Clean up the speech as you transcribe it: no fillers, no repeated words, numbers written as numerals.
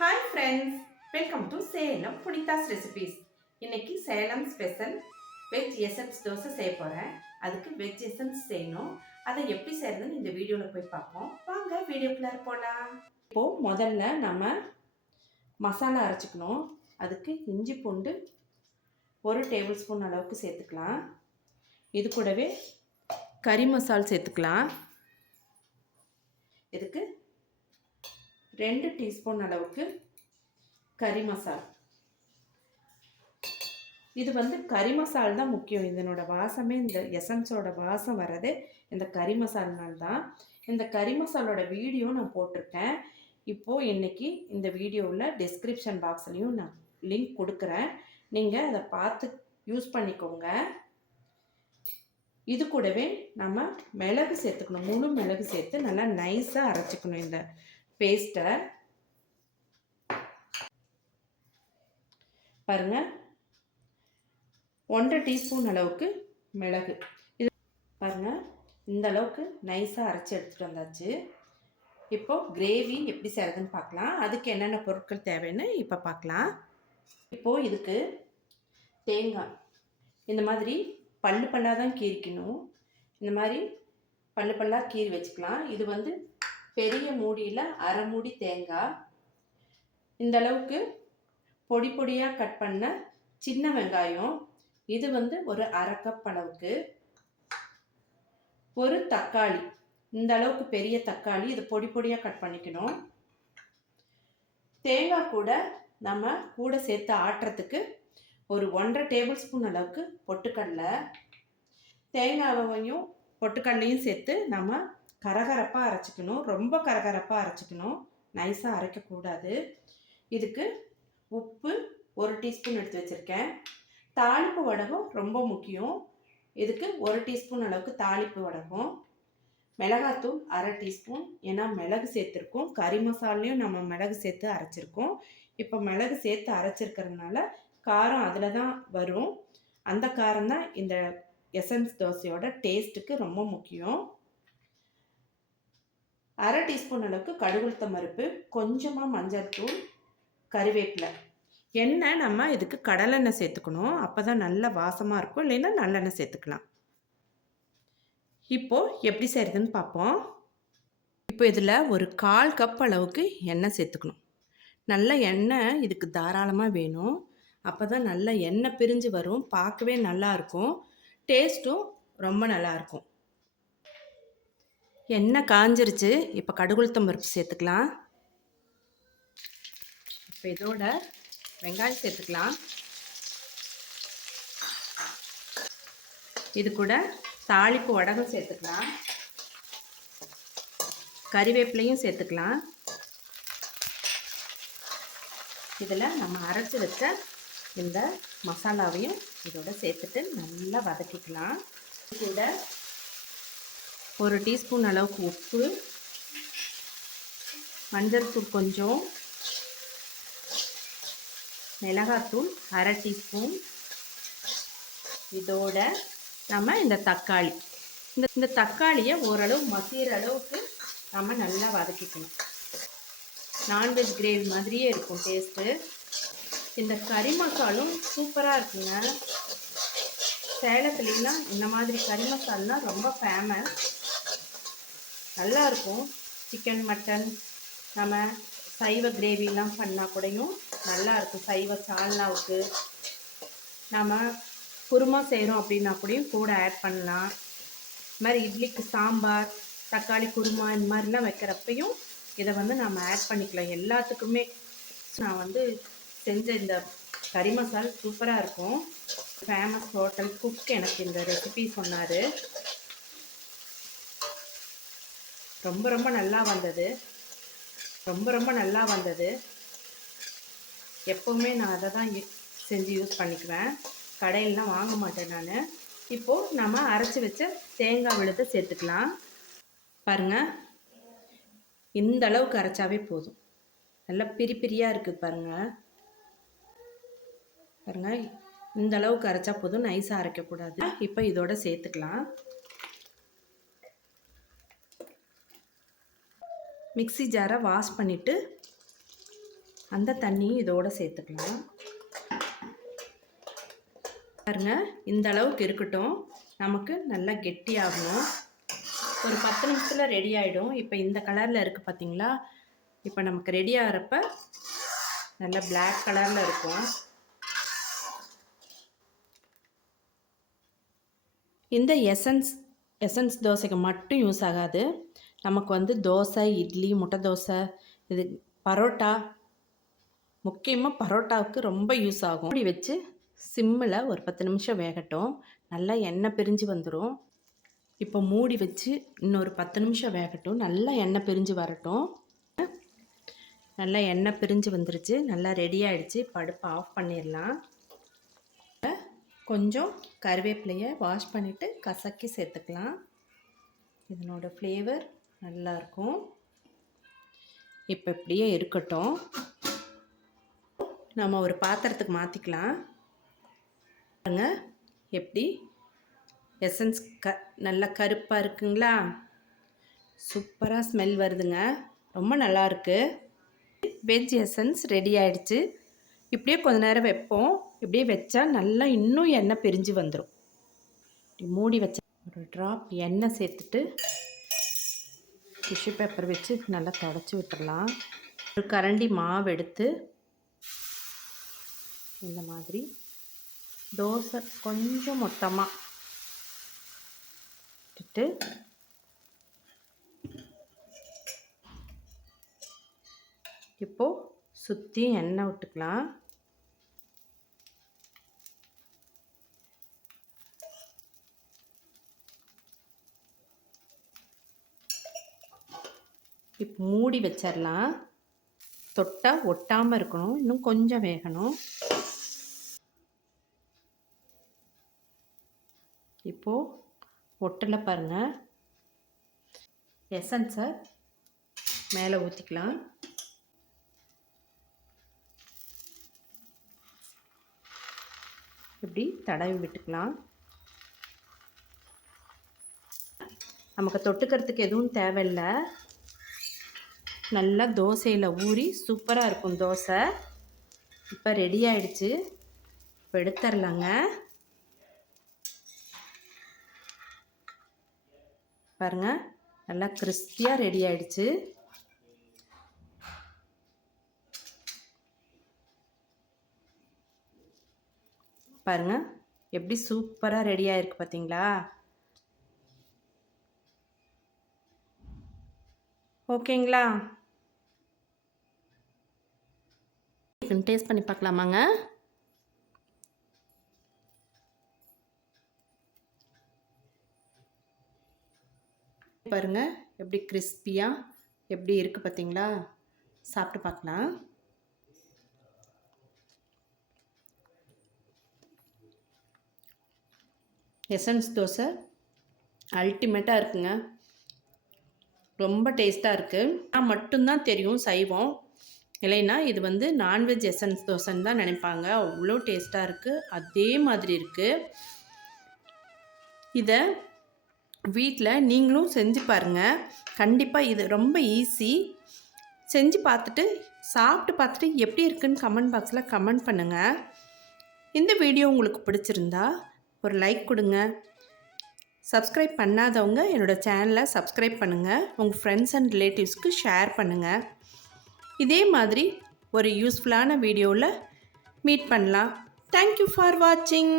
Hi friends, welcome to Salem Punitha's recipes. இன்னைக்கு Salem special veg essence dosa செய்ய போகிறேன். அதுக்கு வெஜ் எசன்ஸ் செய்யணும். அதை எப்படி செய்யறதுன்னு இந்த வீடியோவில் போய் பார்ப்போம். வாங்க வீடியோக்குள்ளே போகலாம். இப்போது முதல்ல நம்ம மசாலா அரைச்சிக்கணும். அதுக்கு இஞ்சி பூண்டு 1 டேபிள் ஸ்பூன் அளவுக்கு சேர்த்துக்கலாம். இது கூடவே கறி மசால் சேர்த்துக்கலாம். இதுக்கு 2 டீஸ்பூன் அளவுக்கு கறி மசால். இது கறி மசால் தான் முக்கியம். இதனோட வாசமே, இந்த எசன்ஸோட வாசம் வர்றது இந்த கறி மசால்னால் தான். இந்த கறி மசாலோட வீடியோ நான் போட்டிருக்கேன். இப்போது இன்றைக்கி இந்த வீடியோவில் டிஸ்கிரிப்ஷன் பாக்ஸ்லேயும் நான் லிங்க் கொடுக்குறேன். நீங்கள் அதை பார்த்து யூஸ் பண்ணிக்கோங்க. இது கூடவே நம்ம மிளகு சேர்த்துக்கணும். முழு மிளகு சேர்த்து நல்லா நைஸாக அரைச்சிக்கணும் இந்த பேஸ்ட்டை. பாருங்க, 1.5 டீஸ்பூன் அளவுக்கு மிளகு. இது பாருங்க, இந்த அளவுக்கு நைஸாக அரைச்சி எடுத்துகிட்டு வந்தாச்சு. இப்போது கிரேவி எப்படி செய்கிறதுன்னு பார்க்கலாம். அதுக்கு என்னென்ன பொருட்கள் தேவைன்னு இப்போ பார்க்கலாம். இப்போது இதுக்கு தேங்காய் இந்த மாதிரி பல்லாக தான் கீறிக்கணும். இந்த மாதிரி பல்லாக கீறி வச்சுக்கலாம். இது பெரிய மூடியில் அரை மூடி தேங்காய், இந்த அளவுக்கு பொடி பொடியாக கட் பண்ண சின்ன வெங்காயம், இது ஒரு அரை கப் அளவுக்கு, ஒரு தக்காளி, இந்த அளவுக்கு பெரிய தக்காளி, இது பொடி பொடியாக கட் பண்ணிக்கணும். தேங்காய் கூட நம்ம கூட சேர்த்து ஆட்டுறதுக்கு ஒரு 1.5 டேபிள் ஸ்பூன் அளவுக்கு பொட்டுக்கடலை. தேங்காவையும் பொட்டுக்கடலையும் சேர்த்து நம்ம கரகரப்பாக அரைச்சிக்கணும். ரொம்ப கரகரப்பாக அரைச்சிக்கணும், நைஸாக அரைக்கக்கூடாது. இதுக்கு உப்பு 1 டீஸ்பூன் எடுத்து வச்சுருக்கேன். தாளிப்பு வடகம் ரொம்ப முக்கியம். இதுக்கு 1 டீஸ்பூன் அளவுக்கு தாளிப்பு வடகம். மிளகாத்தூள் அரை டீஸ்பூன், ஏன்னா மிளகு சேர்த்துருக்கோம். கறி மசாலையும் நம்ம மிளகு சேர்த்து அரைச்சிருக்கோம். இப்போ மிளகு சேர்த்து அரைச்சிருக்கிறதுனால காரம் அதில் தான் வரும். அந்த காரம் தான் இந்த எசன்ஸ் தோசையோட டேஸ்ட்டுக்கு ரொம்ப முக்கியம். அரை டீஸ்பூன் அளவுக்கு கடுகுளுத்தம் பருப்பு, கொஞ்சமாக மஞ்சள் தூள், கறிவேப்பிலை. எண்ணெய் நம்ம இதுக்கு கடலெண்ணெய் சேர்த்துக்கணும். அப்போ தான் நல்ல வாசமாக இருக்கும். இல்லைன்னா நல்லெண்ணெய் சேர்த்துக்கலாம். இப்போது எப்படி செய்கிறதுன்னு பார்ப்போம். இப்போ இதில் ஒரு 1/4 கப் அளவுக்கு எண்ணெய் சேர்த்துக்கணும். நல்ல எண்ணெய் இதுக்கு தாராளமாக வேணும். அப்போ தான் நல்ல எண்ணெய் பிரிஞ்சு வரும். பார்க்கவே நல்லாயிருக்கும், டேஸ்ட்டும் ரொம்ப நல்லாயிருக்கும். எண்ணெய் காஞ்சிருச்சு. இப்போ கடுகுளுத்தம் பருப்பு சேர்த்துக்கலாம். இப்போ இதோட வெங்காயம் சேர்த்துக்கலாம். இது கூட தாளிப்பு வடகம் சேர்த்துக்கலாம். கறிவேப்பிலையும் சேர்த்துக்கலாம். இதில் நம்ம அரைச்சி வச்ச இந்த மசாலாவையும் இதோட சேர்த்துட்டு நல்லா வதக்கிக்கலாம். கூட 1 டீஸ்பூன் அளவுக்கு உப்பு, மஞ்சள் தூள் கொஞ்சம், மிளகாத்தூள் அரை டீஸ்பூன். இதோட நம்ம இந்த தக்காளி, இந்த தக்காளியை ஓரளவு மசிகிற அளவுக்கு நம்ம நல்லா வதக்கிக்கணும். நான்வெஜ் கிரேவி மாதிரியே இருக்கும் டேஸ்ட்டு. இந்த கறி மசாலும் சூப்பராக இருக்குங்க. சேலத்துலாம் இந்த மாதிரி கறி மசாலாம் ரொம்ப ஃபேமஸ். நல்லாயிருக்கும். சிக்கன், மட்டன், நம்ம சைவ கிரேவிலாம் பண்ணால் கூடயும் நல்லாயிருக்கும். சைவ சால்னாவுக்கு நம்ம குருமா செய்கிறோம் அப்படின்னா கூடயும் கூட ஆட் பண்ணலாம். இது மாதிரி இட்லிக்கு சாம்பார், தக்காளி குருமா, இந்த மாதிரிலாம் வைக்கிறப்பையும் இதை நம்ம ஆட் பண்ணிக்கலாம். எல்லாத்துக்குமே நான் செஞ்ச இந்த கறி மசால் சூப்பராக இருக்கும். ஃபேமஸ் ஹோட்டல் குக் எனக்கு இந்த ரெசிபி சொன்னார். ரொம்ப நல்லா வந்தது. ரொம்ப நல்லா வந்தது. எப்போவுமே நான் அதை தான் செஞ்சு யூஸ் பண்ணிக்குவேன். கடையிலலாம் வாங்க மாட்டேன் நான். இப்போது நம்ம அரைச்சி வச்ச தேங்காய் விழுதை சேர்த்துக்கலாம். பாருங்கள், இந்த அளவுக்கு அரைச்சாவே போதும். நல்லா பிரியாக இருக்குது பாருங்கள். இந்த அளவுக்கு அரைச்சா போதும், நைஸாக அரைக்கக்கூடாது. இப்போ இதோட சேர்த்துக்கலாம். மிக்ஸி ஜாரை வாஷ் பண்ணிவிட்டு அந்த தண்ணியும் இதோடு சேர்த்துக்கலாம். பாருங்க, இந்த அளவுக்கு இருக்கட்டும். நமக்கு நல்லா கெட்டியாகணும். ஒரு 10 நிமிஷத்தில் ரெடி ஆகிடும். இப்போ இந்த கலரில் இருக்குது பார்த்தீங்களா? இப்போ நமக்கு ரெடி ஆகிறப்ப நல்லா பிளாக் கலரில் இருக்கும். இந்த எசன்ஸ் தோசைக்கு மட்டும் யூஸ் ஆகாது. நமக்கு வந்து தோசை, இட்லி, முட்டை தோசை, இது பரோட்டா, முக்கியமாக பரோட்டாவுக்கு ரொம்ப யூஸ் ஆகும். மூடி வச்சு சிம்மில் ஒரு 10 நிமிஷம் வேகட்டும். நல்லா எண்ணெய் பிரிஞ்சு வந்துடும். இப்போ மூடி வச்சு இன்னொரு 10 நிமிஷம் வேகட்டும். நல்லா எண்ணெய் பிரிஞ்சு வரட்டும். நல்லா எண்ணெய் பிரிஞ்சு வந்துருச்சு. நல்லா ரெடி ஆகிடுச்சு. அடுப்பை ஆஃப் பண்ணிடலாம். கொஞ்சம் கருவேப்பிலையை வாஷ் பண்ணிவிட்டு கசக்கி சேர்த்துக்கலாம். இதனோட ஃப்ளேவர் நல்லாயிருக்கும். இப்போ இப்படியே இருக்கட்டும். நம்ம ஒரு பாத்திரத்துக்கு மாற்றிக்கலாம். பாருங்க எப்படி எசன்ஸ் நல்லா கருப்பாக இருக்குங்களா? சூப்பராக ஸ்மெல் வருதுங்க. ரொம்ப நல்லாயிருக்கு. வெஜ் எசன்ஸ் ரெடி ஆகிடுச்சு. இப்படியே கொஞ்ச நேரம் வைப்போம். இப்படியே வச்சா நல்லா இன்னும் எண்ணெய் பிரிஞ்சு வந்துடும். இப்படி மூடி வச்ச ஒரு ட்ராப் எண்ணெய் சேர்த்துட்டு டிஷ்யூ பேப்பர் வச்சு நல்லா தொடச்சி விட்டுடலாம். ஒரு கரண்டி மாவு எடுத்து இந்த மாதிரி தோசை கொஞ்சம் மொத்தமாக விட்டுட்டு இப்போது சுற்றி எண்ணெய் விட்டுக்கலாம். இப்போ மூடி வச்சிடலாம். தொட்டால் ஒட்டாமல் இருக்கணும். இன்னும் கொஞ்சம் வேகணும். இப்போது ஒட்டலை பாருங்கள். எசன்ஸை மேலே ஊற்றிக்கலாம். இப்படி தடவி விட்டுக்கலாம். நமக்கு தொட்டுக்கிறதுக்கு எதுவும் தேவையில்லை. நல்லா தோசையில் ஊறி சூப்பராக இருக்கும் தோசை. இப்போ ரெடி ஆகிடுச்சு. இப்போ எடுத்துடலாங்க. பாருங்கள், நல்லா கிறிஸ்பியாக ரெடி ஆகிடுச்சு. பாருங்கள் எப்படி சூப்பராக ரெடி ஆகிருக்கு பார்த்தீங்களா? ஓகேங்களா? டேஸ்ட் பண்ணி பார்க்கலாமாங்க? பாருங்கள் எப்படி கிறிஸ்பியாக எப்படி இருக்குது பார்த்தீங்களா? சாப்பிட்டு பார்க்கலாம். எசன்ஸ் தோசை அல்டிமேட்டாக இருக்குங்க. ரொம்ப டேஸ்ட்டாக இருக்குது. நான் மட்டும்தான் தெரியும் சைவம், இல்லைன்னா இது வந்து நான்வெஜ் எசன்ஸ் தோசைன்னு தான் நினைப்பாங்க. அவ்வளோ டேஸ்ட்டாக இருக்குது. அதே மாதிரி இருக்குது. இதை வீட்டில் நீங்களும் செஞ்சு பாருங்கள். கண்டிப்பாக இது ரொம்ப ஈஸி. செஞ்சு பார்த்துட்டு சாப்பிட்டு பார்த்துட்டு எப்படி இருக்குன்னு கமெண்ட் பாக்ஸில் கமெண்ட் பண்ணுங்கள். இந்த வீடியோ உங்களுக்கு பிடிச்சிருந்தா ஒரு லைக் கொடுங்க. சப்ஸ்கிரைப் பண்ணாதவங்க என்னோடய சேனலை சப்ஸ்கிரைப் பண்ணுங்கள். உங்கள் ஃப்ரெண்ட்ஸ் அண்ட் ரிலேட்டிவ்ஸ்க்கு ஷேர் பண்ணுங்கள். இதே மாதிரி ஒரு யூஸ்ஃபுல்லான வீடியோவில் மீட் பண்ணலாம். தேங்க்யூ ஃபார் வாட்சிங்.